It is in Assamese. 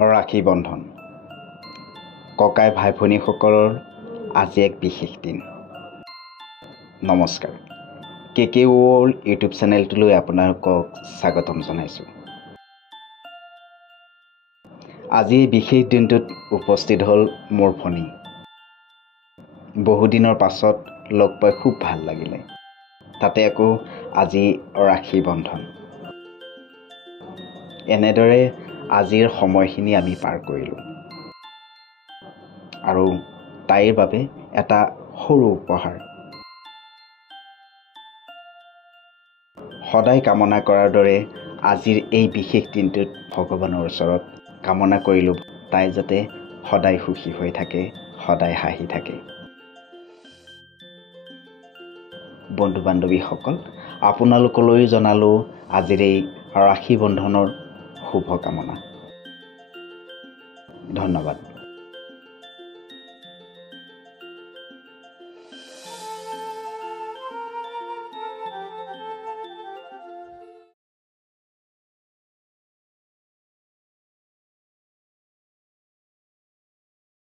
ৰাখী বন্ধন ককাই ভাই ভনীসকলৰ আজি এক বিশেষ দিন। নমস্কাৰ, KK ৱৰ্ল্ড ইউটিউব চেনেলটোলৈ আপোনালোকক স্বাগতম জনাইছোঁ। আজি এই বিশেষ দিনটোত উপস্থিত হ'ল মোৰ ভনী। বহুদিনৰ পাছত লগ পাই খুব ভাল লাগিলে। তাতে আকৌ আজি ৰাখী বন্ধন। এনেদৰে আজিৰ সময়খিনি আমি পাৰ কৰিলোঁ আৰু তাইৰ বাবে এটা সৰু উপহাৰ। সদায় কামনা কৰাৰ দৰে আজিৰ এই বিশেষ দিনটোত ভগৱানৰ ওচৰত কামনা কৰিলোঁ তাই যাতে সদায় সুখী হৈ থাকে, সদায় হাঁহি থাকে। বন্ধু বান্ধৱীসকল, আপোনালোকলৈ জনালোঁ আজিৰ এই ৰাখী বন্ধনৰ শুভকামনা। ধন্যবাদ।